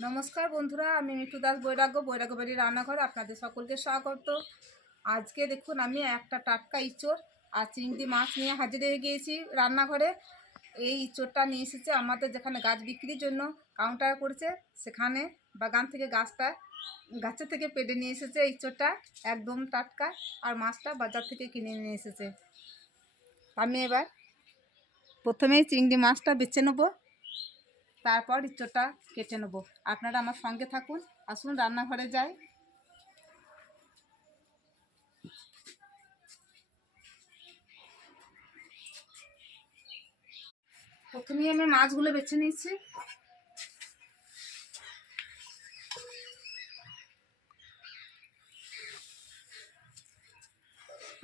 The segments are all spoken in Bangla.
নমস্কার বন্ধুরা, আমি মিঠু দাস বৈরাগ্য বৈরাগ্য বাড়ির রান্নাঘর, আপনাদের সকলকে স্বাগত। আজকে দেখুন আমি একটা টাটকা ইঁচড় আর চিংড়ি মাছ নিয়ে হাজির হয়ে গিয়েছি রান্নাঘরে। এই ইঁচড়টা নিয়ে এসেছে আমাদের যেখানে গাছ বিক্রির জন্য কাউন্টার করেছে, সেখানে বাগান থেকে গাছটা, গাছের থেকে পেড়ে নিয়ে এসেছে এই ইঁচড়টা, একদম টাটকা, আর মাছটা বাজার থেকে কিনে নিয়ে এসেছে। আমি এবার প্রথমেই চিংড়ি মাছটা বেছে নেব। তারপর ইঁচড়টা কেটে নেব। আপনারা আমার সঙ্গে থাকুন। আসুন, রান্নাঘরে যাই। প্রথমে আমি মাছগুলো বেছে নিয়েছি।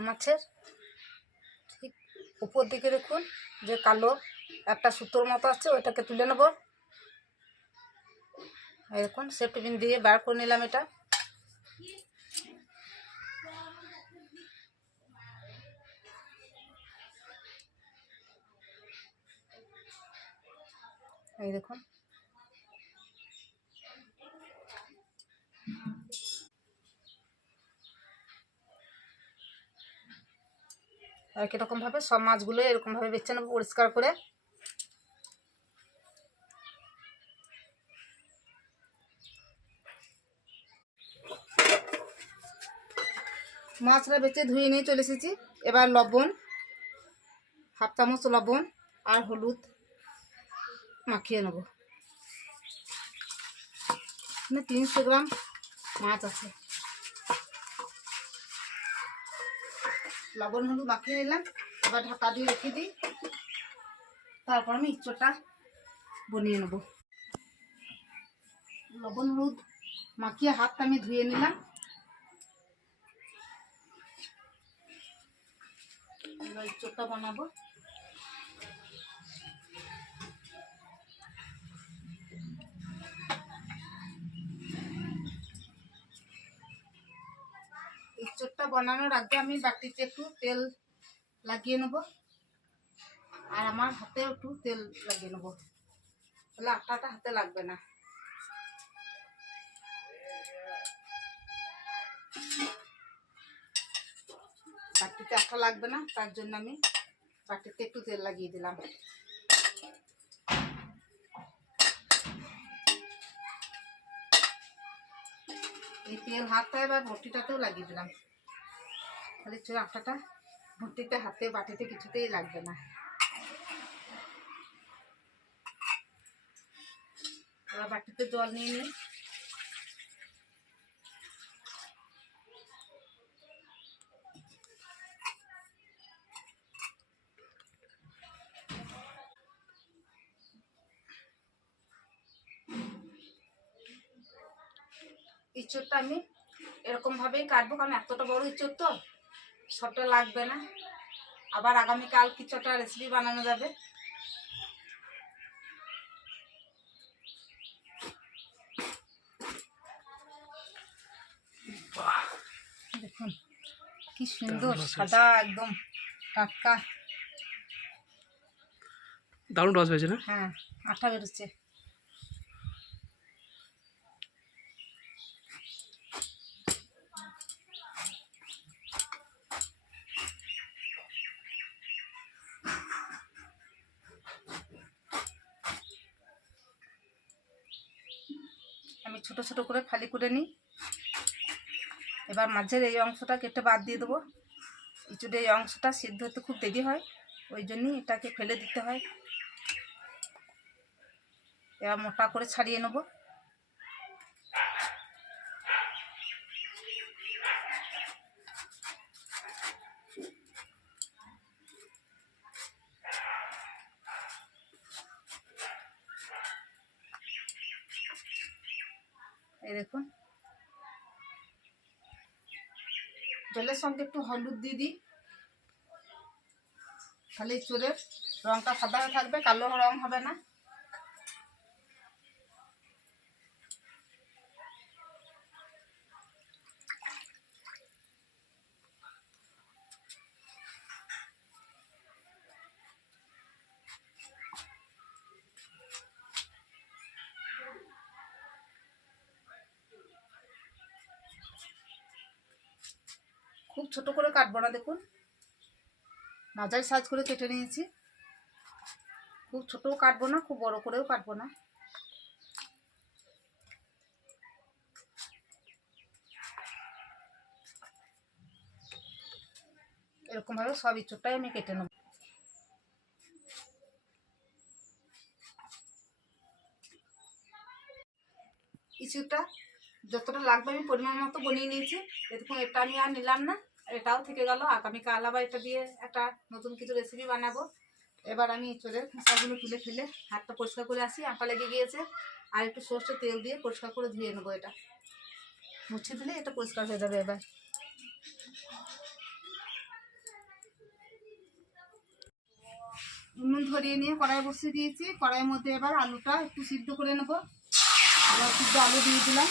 মাছের ঠিক উপর দিকে দেখুন, যে কালো একটা সুতোর মতো আছে, ওইটাকে তুলে নেব। এই দেখুন সেফটি পিন দিয়ে বার করে নিলাম এটা। এই দেখুন। একই রকমভাবে সব মাছগুলো এরকমভাবে বেছে নেব পরিষ্কার করে মাছটা বেছে ধুয়ে নিয়ে চলে এসেছি। এবার লবণ, হাফ চামচ লবণ আর হলুদ মাখিয়ে নেব। তিনশো গ্রাম মাছ আছে। লবণ, হলুদ মাখিয়ে নিলাম। এবার ঢাকা দিয়ে রেখে দিই। তারপর আমি ইঁচড়টা বনিয়ে নেব। লবণ, হলুদ মাখিয়ে হাতটা আমি ধুয়ে নিলাম। এবার ইঁচড়টা বানাবো। ইঁচড়টা বানানোর আগে আমি বাটিতে একটু তেল লাগিয়ে নেব। আর আমার হাতে একটু তেল লাগিয়ে নেব। তাহলে আটাটা হাতে লাগবে না। বাটিতে আটা লাগবে না, তার জন্য আমি বাটিতে একটু তেল লাগিয়ে দিলাম। এই তেল হাতটা এবার ভর্তিটাতেও লাগিয়ে দিলাম। তাহলে চলো আটাটা ভর্তিতে হাতে, বাটিতে কিছুতেই লাগবে না। এবার বাটিতে জল নিয়ে নিই। ইঁচড়টা আমি এরকমভাবেই কাটবো কারণ এতটা বড় ইঁচড় তো। সবটা লাগবে না। আবার আগামীকাল কিছুটা রেসিপি বানানো যাবে। দেখুন কি সুন্দর। সাদা একদম টাটকা। দারুণ রস হয়েছে না? হ্যাঁ আঠা বেরোচ্ছে আমি ছোট ছোট করে ফালি করে নিই। এবার মাঝের এই অংশটা কেটে বাদ দিয়ে দেবো। ইঁচুড়ে এই অংশটা সিদ্ধ হতে খুব দেরি হয়, ওই জন্যই এটাকে ফেলে দিতে হয়। এবার মোটা করে ছাড়িয়ে নেব। দেখুন। জলের সঙ্গে একটু হলুদ দিয়ে দিই। তাহলে চুলের রঙটা সাদা থাকবে, কালো রং হবে না। ছোট করে কাটবো না, দেখুন। মাঝারি সাইজ করে কেটে নিয়েছি। খুব ছোটও কাটবো না, খুব বড় করেও কাটবো না। এরকমভাবে সব ইঁচড়টাই আমি কেটে নেব। ইঁচড়টা যতটা লাগবে আমি পরিমাণ মতো বনিয়ে নিয়েছি। এরকম এটা আমি আর নিলাম না। এটাও থেকে গেল। আগামীকাল আবার এটা দিয়ে একটা নতুন কিছু রেসিপি বানাবো। এবার আমি চুলের খোসাগুলো তুলে ফেলে হাতটা পরিষ্কার করে আসি আঁকা লেগে গিয়েছে। আর একটু সর্ষে তেল দিয়ে পরিষ্কার করে ধুয়ে নেব এটা। মুছে দিলে এটা পরিষ্কার হয়ে যাবে এবার। নুন ধরিয়ে নিয়ে কড়াই বসিয়ে দিয়েছি। কড়াইয়ের মধ্যে এবার আলুটা একটু সিদ্ধ করে নেব। সিদ্ধ আলু দিয়ে দিলাম।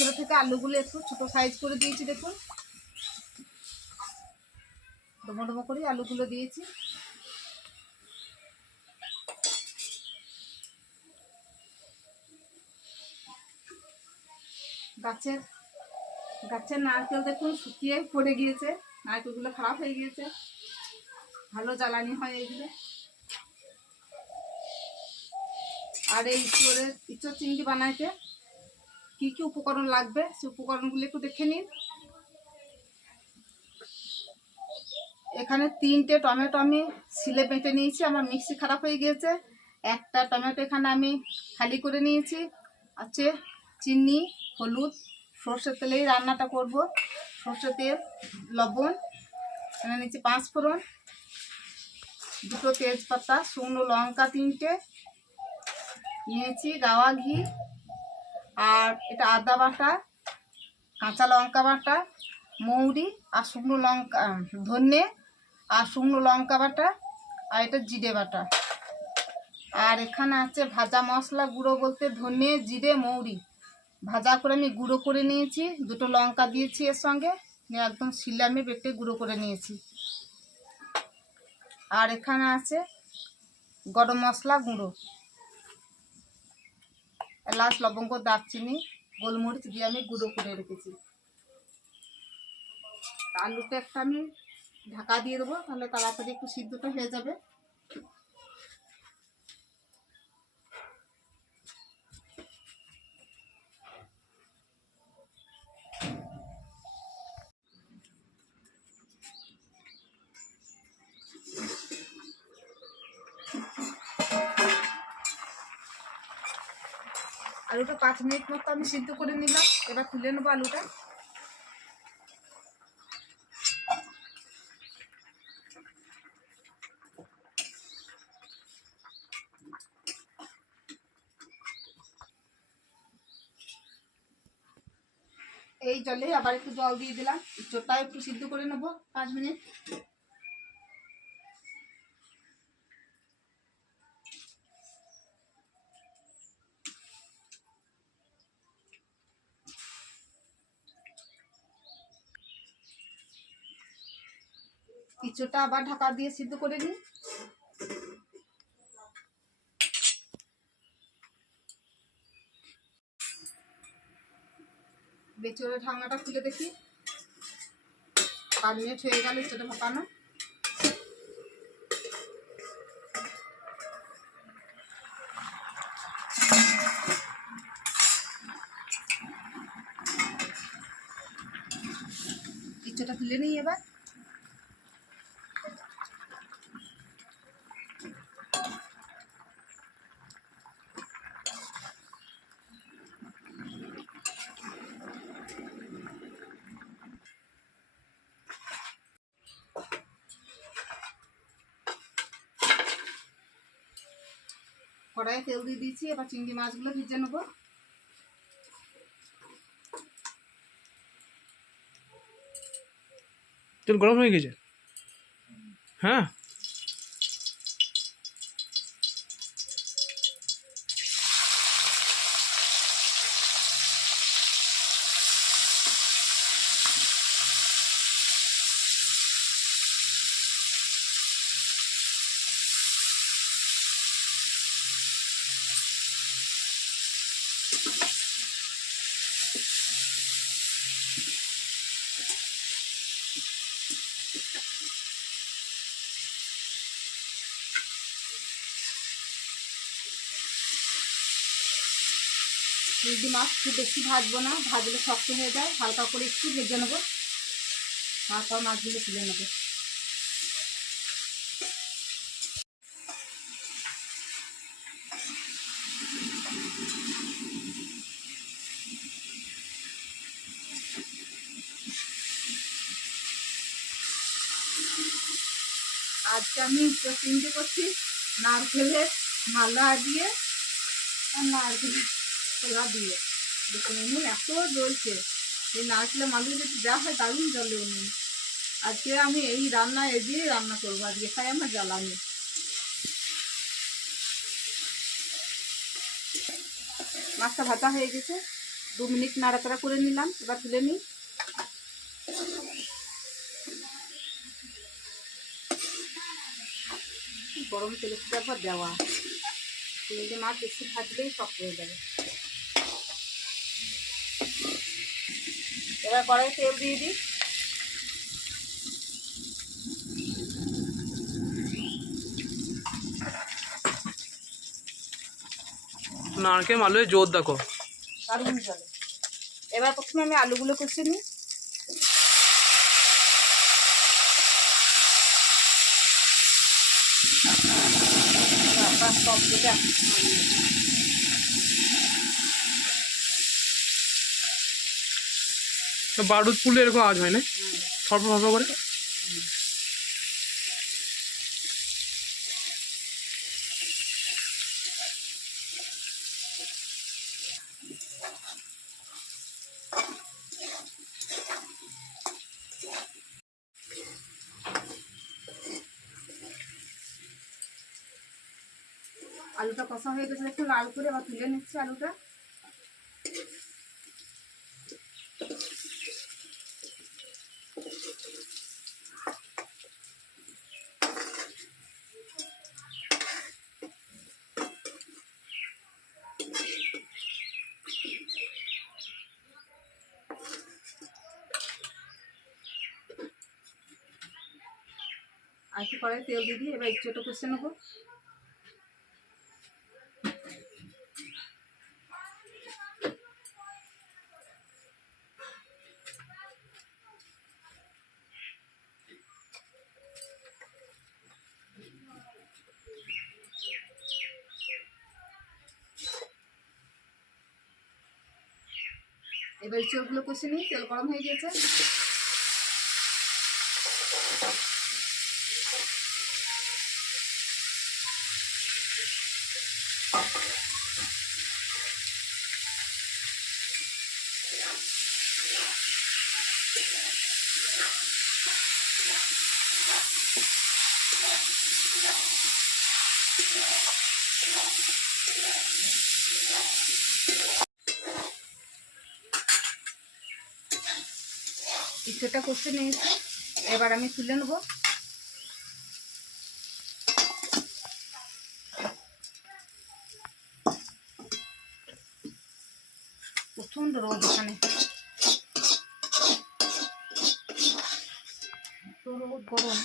ছোটো থেকে আলুগুলো একটু ছোটো সাইজ করে দিয়েছি দেখুন। ডোমো ডোমো করে আলুগুলো দিয়েছি। গাছের গাছের নারকেল দেখুন শুকিয়ে পড়ে গিয়েছে। নারকেলগুলো খারাপ হয়ে গিয়েছে। ভালো জ্বালানি হয় এইগুলো। আর এই ইঁচড়ের, ইঁচড় চিংড়ি বানাইতে কি কি উপকরণ লাগবে, সেই উপকরণগুলো একটু দেখে নিন। এখানে তিনটে টমেটো আমি সিলে বেটে নিয়েছি, আমার মিক্সি খারাপ হয়ে গিয়েছে। একটা টমেটো এখানে আমি খালি করে নিয়েছি, আছে চিনি, হলুদ, সর্ষের তেলেই রান্নাটা করব। সর্ষের তেল, লবণ, এখানে নিচ্ছি পাঁচ ফোড়ন, দুটো তেজপাতা, শুকনো লঙ্কা তিনটে, নিয়েছি গাওয়া ঘি আর এটা আদা বাটা, কাঁচা লঙ্কা বাটা, মৌরি আর শুকনো লঙ্কা ধনে আর শুকনো লঙ্কা বাটা আর এটা জিরে বাটা। আর এখানে আছে ভাজা মশলা, গুঁড়ো বলতে ধনে, জিরে, মৌরি। ভাজা করে আমি গুঁড়ো করে নিয়েছি, দুটো লঙ্কা দিয়েছি এর সঙ্গে, নিয়ে একদম শিলে আমি বেটে গুঁড়ো করে নিয়েছি। আর এখানে আছে গরম মশলা গুঁড়ো। এলাচ, লবঙ্গ, দারচিনি, গোলমরিচ দিয়ে আমি গুঁড়ো করে রেখেছি। আলুটা একটা আমি ঢাকা দিয়ে দেবো, তাহলে তাড়াতাড়ি একটু সিদ্ধটা হয়ে যাবে। আলুটা পাঁচ মিনিট মতো আমি সিদ্ধ করে নিলাম। এবার তুলে নেব আলুটা। এই জলে আবার একটু জল দিয়ে দিলাম। চোরটা একটু সিদ্ধ করে নেব পাঁচ মিনিট। কিছুটা আবার ঢাকা দিয়ে সিদ্ধ করে নিই। বেচুরে ঢাকনাটা খুলে দেখি। পাঁচ মিনিট হয়ে গেল সেটা ভাপানো কিছুটা তুলে নিই এবার কড়াইয়ে তেল দিয়ে দিয়েছি এবার চিংড়ি মাছগুলো ভেজে নেব। তেল গরম হয়ে গেছে? হ্যাঁ? চিংড়ি মাছ খুব বেশি ভাজবো না, ভাজলে শক্ত হয়ে যায়, হালকা করে একটু ভেজে নেব। তারপর মাছগুলো তুলে নেব। আজকে আমি তো চিংড়ি করছি, নারকেলের মালা দিয়ে আর নারকেলের খোলা দিয়ে। দেখুন, উনুন এত জ্বলছে। এই নারকেলের মালু যদি যা হয় দারুণ জলে উনুন। আজকে আমি এই রান্না এ দিয়ে রান্না করব। আজকে খাই আমার জ্বালানি। মাছটা ভাজা হয়ে গেছে। দু মিনিট নাড়াচাড়া করে নিলাম। এবার তুলে নিই। গরম তেলে তারপর দেওয়া। চিংড়ি মাছ বেশি ভাজলেই শক্ত হয়ে যাবে। এবার কড়াই তেল দিয়ে দিই। নারকেল মালুয়ে জোর দেখো। দারুণ জলে। এবার প্রথমে আমি আলুগুলো কষে নিই। সব যেটা বারুদ পুলে এরকম আওয়াজ হয় না? ফরফর ফরফর করে? আলুটা কষা হয়ে গেছে, একটু লাল করে আবার তুলে নিচ্ছি আলুটা। একটু কড়াই তেল দিয়ে দিই এবার একটু কষে নেব। এবার চোখগুলো কষে নিই তেল গরম হয়ে গেছে। কিছুটা কষে নিয়েছি। এবার আমি তুলে নেব। প্রচণ্ড রোদ এখানে। গরম।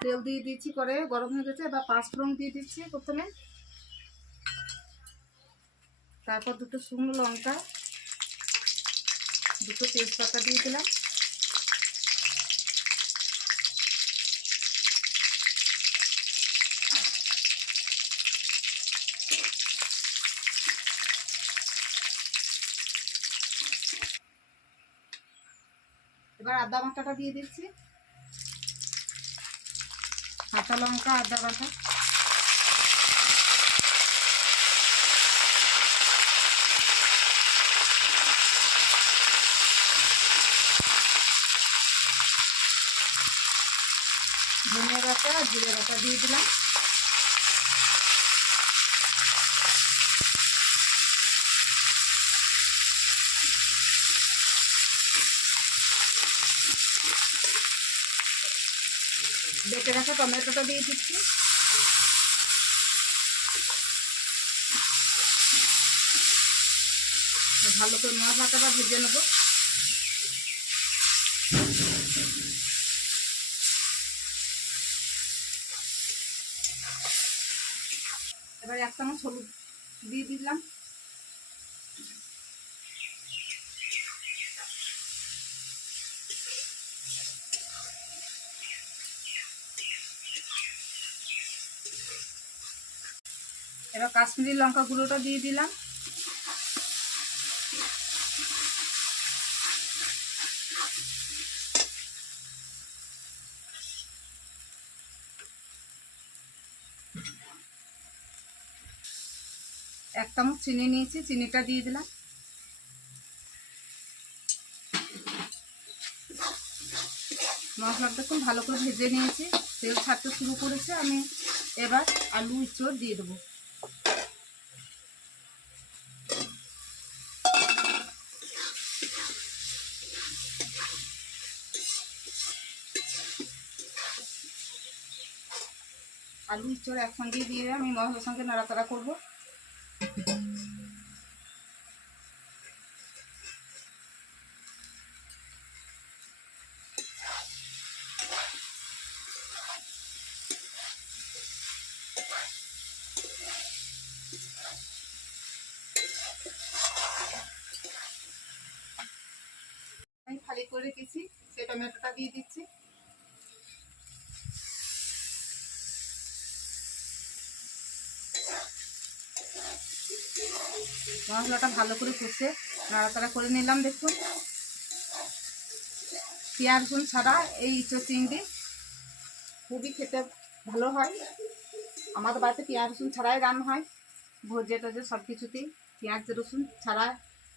তেল দিয়ে দিচ্ছি করে, গরম হয়ে গেছে। এবার পাঁচফোড়ন দিয়ে দিচ্ছি প্রথমে। তারপর দুটো শুকনো লঙ্কা। দুটো তেজপাতা দিয়ে দিলাম। এবার আদা বাটাটা দিয়ে দিচ্ছি। কাঁচা লঙ্কা আদা বাটা ধনে বাটা আর জিরে বাটা দিয়ে দিলাম। বেটে রাখা টমেটোটা দিয়ে দিচ্ছি। ভালো করে মশলাটা ভেজে নেব। এবার এক চামচ হলুদ দিয়ে দিলাম। এবার কাশ্মীরি লঙ্কা গুঁড়োটা দিয়ে দিলাম। চামচ চিনি নিয়েছি, চিনিটা দিয়ে দিলাম। মশলাটা খুব ভালো করে ভেজে নিয়েছি, তেল ছাড়তে শুরু করেছে, আমি এবার আলু ইঁচড় দিয়ে দেবো। আলু ইঁচড় একসঙ্গে দিয়ে আমি মশলার সঙ্গে নাড়াচাড়া করব। রেখেছি সেই টমেটোটা দিয়ে দিচ্ছি। মশলাটা ভালো করে কষে নাড়াচাড়া করে নিলাম, দেখুন। পেঁয়াজ, রসুন ছাড়া এই ইঁচো চিংড়ি, খুবই খেতে ভালো হয়। আমাদের বাড়িতে পেঁয়াজ, রসুন ছাড়াই রান্না হয় ভোজে টোজে সব কিছুতেই পেঁয়াজ, রসুন ছাড়া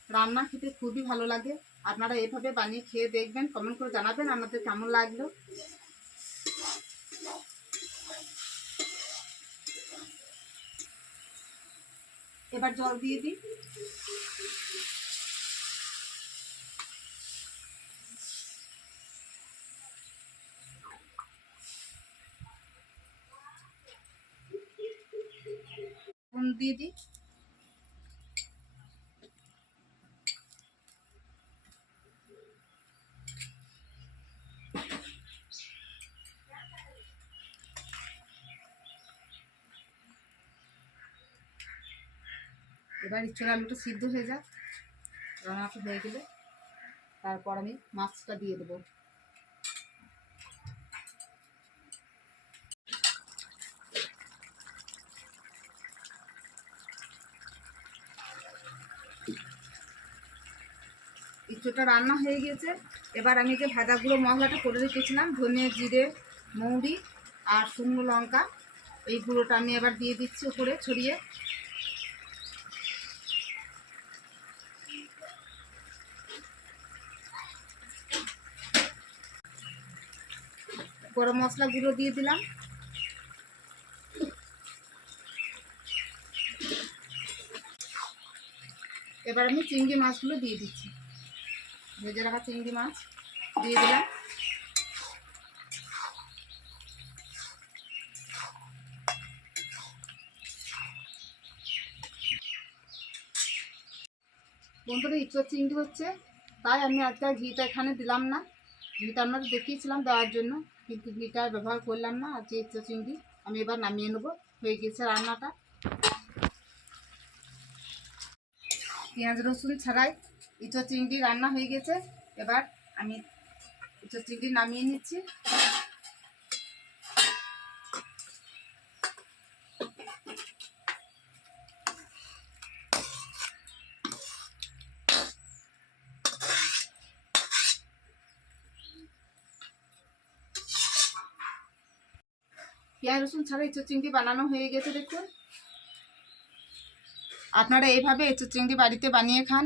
রান্না খেতে খুবই ভালো লাগে। আপনারা এভাবে বানিয়ে খেয়ে দেখবেন কমেন্ট করে জানাবেন আপনাদের কেমন লাগল। এবার জল দিয়ে দিই। দিয়ে দিই। এবার ইচ্ছর আলুটা সিদ্ধ হয়ে যাক। রান্নাটা হয়ে গেলে। তারপর আমি মাছটা দিয়ে দেবো। ইচ্ছটা রান্না হয়ে গেছে এবার আমি যে ভাজাগুলো মশলাটা করে রেখেছিলাম, ধনে জিরে, মৌরি আর শুকনো লঙ্কা, এই গুঁড়োটা আমি এবার দিয়ে দিচ্ছি উপরে ছড়িয়ে গরম মশলা গুঁড়ো দিয়ে দিলাম। এবার আমি চিংড়ি মাছগুলো দিয়ে দিচ্ছি। ভেজে রাখা চিংড়ি মাছ দিয়ে দিলাম। বন্ধুরা ইচ্ছর চিংড়ি হচ্ছে, তাই আমি আজকে ঘিটা এখানে দিলাম না। ঘিটা আমরা দেখিয়েছিলাম দেওয়ার জন্য। কিন্তু ঘিটা ব্যবহার করলাম না, আর ইচ্ছর চিংড়ি, আমি এবার নামিয়ে নেব। হয়ে গেছে রান্নাটা। পেঁয়াজ, রসুন ছাড়াই ইঁচো চিংড়ি রান্না হয়ে গেছে। এবার আমি ইঁচো চিংড়ি নামিয়ে নিচ্ছি। পেঁয়াজ রসুন ছাড়া এঁচুর চিংড়ি বানানো হয়ে গেছে, দেখুন। আপনারা এইভাবে এঁচুর চিংড়ি বাড়িতে বানিয়ে খান।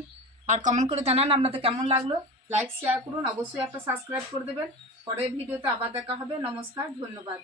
আর কমেন্ট করে জানান আপনাদের কেমন লাগল। লাইক শেয়ার করুন। অবশ্যই একটা সাবস্ক্রাইব করে দেবেন। পরের ভিডিওতে আবার দেখা হবে। নমস্কার, ধন্যবাদ।